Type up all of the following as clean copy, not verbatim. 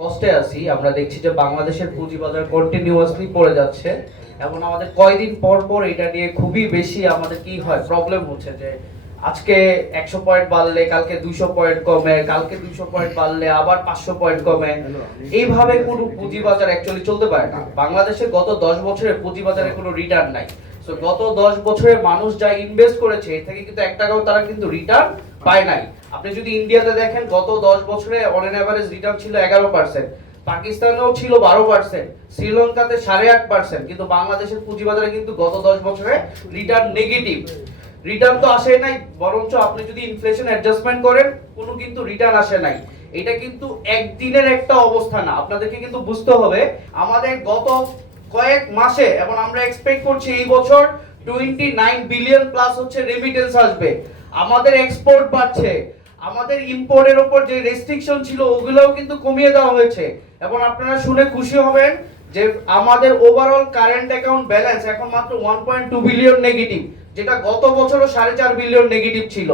কষ্টে আছি। আমরা দেখছি যে বাংলাদেশের পুঁজিবাজার কন্টিনিউয়াসলি পড়ে যাচ্ছে এবং আমাদের কয়দিন পর পর এটা নিয়ে খুবই বেশি আমাদের কি হয় প্রবলেম হচ্ছে যে আজকে 100 পয়েন্ট বাড়লে কালকে 200 পয়েন্ট কমে, কালকে 200 পয়েন্ট বাড়লে আবার 500 পয়েন্ট কমে। এইভাবে কোনো পুঁজিবাজার অ্যাকচুয়ালি চলতে পারে না। বাংলাদেশে গত 10 বছরে পুঁজিবাজারে কোনো রিটার্ন নাই। সো গত 10 বছরে মানুষ যা ইনভেস্ট করেছে এর থেকে কিন্তু 1 টাকাও তারা কিন্তু রিটার্ন পায় নাই। আপনি যদি ইন্ডিয়াতে দেখেন গত 10 বছরে অন এন এভারেজ রিটার্ন ছিল 11%, পাকিস্তানেও ছিল 12%, শ্রীলঙ্কাতে 8.5%, কিন্তু বাংলাদেশের পুঁজিবাজারে কিন্তু গত 10 বছরে রিটার্ন নেগেটিভ। রিটার্ন তো আসে নাই, বরঞ্চ আপনি যদি ইনফ্লেশন অ্যাডজাস্টমেন্ট করেন কোনো কিন্তু রিটার্ন আসে নাই। এটা কিন্তু একদিনের একটা অবস্থা না, আপনাদেরকে কিন্তু বুঝতে হবে আমাদের গত কয়েক মাসে, এবং আমরা এক্সপেক্ট করছি এই বছর 29 বিলিয়ন প্লাস হচ্ছে রেমিটেন্স আসবে। আমাদের এক্সপোর্ট বাড়ছে, আমাদের ইম্পোর্টের উপর যে রেস্ট্রিকশন ছিল ওগুলোও কিন্তু কমিয়ে দেওয়া হয়েছে। এবং আপনারা শুনে খুশি হবেন যে আমাদের ওভারঅল কারেন্ট অ্যাকাউন্ট ব্যালেন্স এখন মাত্র 1.2 বিলিয়ন নেগেটিভ, যেটা গত বছরও 4.5 বিলিয়ন নেগেটিভ ছিল।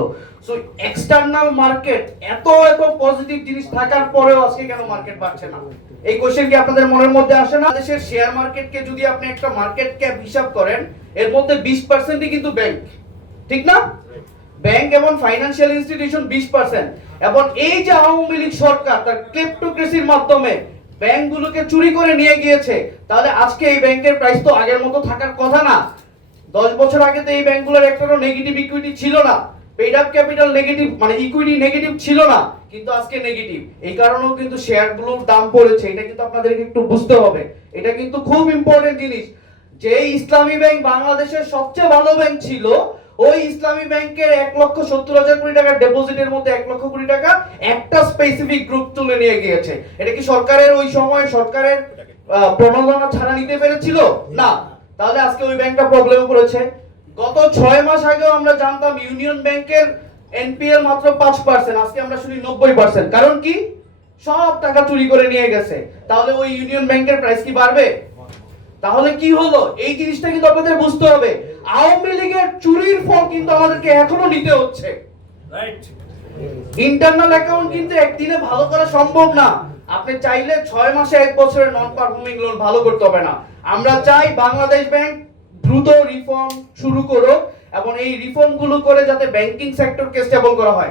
সো এক্সটার্নাল মার্কেট এত পজিটিভ জিনিস থাকার পরেও আজকে কেন মার্কেট বাড়ছে না, এই কোশ্চেন কি আপনাদের মনের মধ্যে আসে না? দেশের শেয়ার মার্কেটকে যদি আপনি একটা মার্কেট ক্যাপ হিসাব করেন এর মধ্যে 20%ই কিন্তু ব্যাংক, ঠিক না? ব্যাংক এবং ফাইন্যান্সিয়াল ইনস্টিটিউশন 20%। এবং এই যে আওয়ামী লীগ সরকার তার ক্লেপ্টোক্রেসির মাধ্যমে ব্যাংকগুলোকে চুরি করে নিয়ে গিয়েছে, তাহলে আজকে এই ব্যাংকের প্রাইস তো আগের মতো থাকার কথা না। 10 বছর আগে তো এই ব্যাংকগুলোর একটারও নেগেটিভ ইকুইটি ছিল না, পেইড আপ ক্যাপিটাল নেগেটিভ মানে ইকুইটি নেগেটিভ ছিল না, কিন্তু আজকে নেগেটিভ। এই কারণেও কিন্তু শেয়ারগুলোর দাম পড়েছে, এটা কিন্তু আপনাদেরকে একটু বুঝতে হবে। এটা কিন্তু খুব ইম্পর্টেন্ট জিনিস। যে ইসলামী ব্যাংক বাংলাদেশের সবচেয়ে ভালো ব্যাংক ছিল, ওই ইসলামী ব্যাংকের 1,70,000 কোটি টাকা ডিপোজিটের মধ্যে 1 লক্ষ কোটি টাকা একটা স্পেসিফিক গ্রুপ তুলে নিয়ে গিয়েছে। এটা কি সরকারের ওই সময় সরকারের প্রণোদনা ছাড়া নিতে পেরেছিল? না। তাহলে আজকে ওই ব্যাংকটা প্রবলেমে পড়েছে। গত 6 মাস আগেও আমরা জানতাম ইউনিয়ন ব্যাংকের এনপিএল মাত্র 5%, আজকে আমরা শুনি 90%। কারণ কি? সব টাকা চুরি করে নিয়ে গেছে। তাহলে ওই ইউনিয়ন ব্যাংকের প্রাইস কি বাড়বে? তাহলে কি হলো? এই জিনিসটা কিন্তু আপনাদের বুঝতে হবে। আওয়ামী লীগের চুরির ফল কিন্তু আমাদেরকে এখনো নিতে হচ্ছে। রাইট। ইন্টারনাল অ্যাকাউন্ট কিন্তু একদিনে ভালো করা সম্ভব না। আপনি চাইলে 6 মাসে 1 বছরের নন পারফর্মিং লোন ভালো করতে হবে না। আমরা চাই বাংলাদেশ ব্যাংক দ্রুত রিফর্ম শুরু করুক এবং এই রিফর্মগুলো করে যাতে ব্যাংকিং সেক্টরকে স্টেবল করা হয়।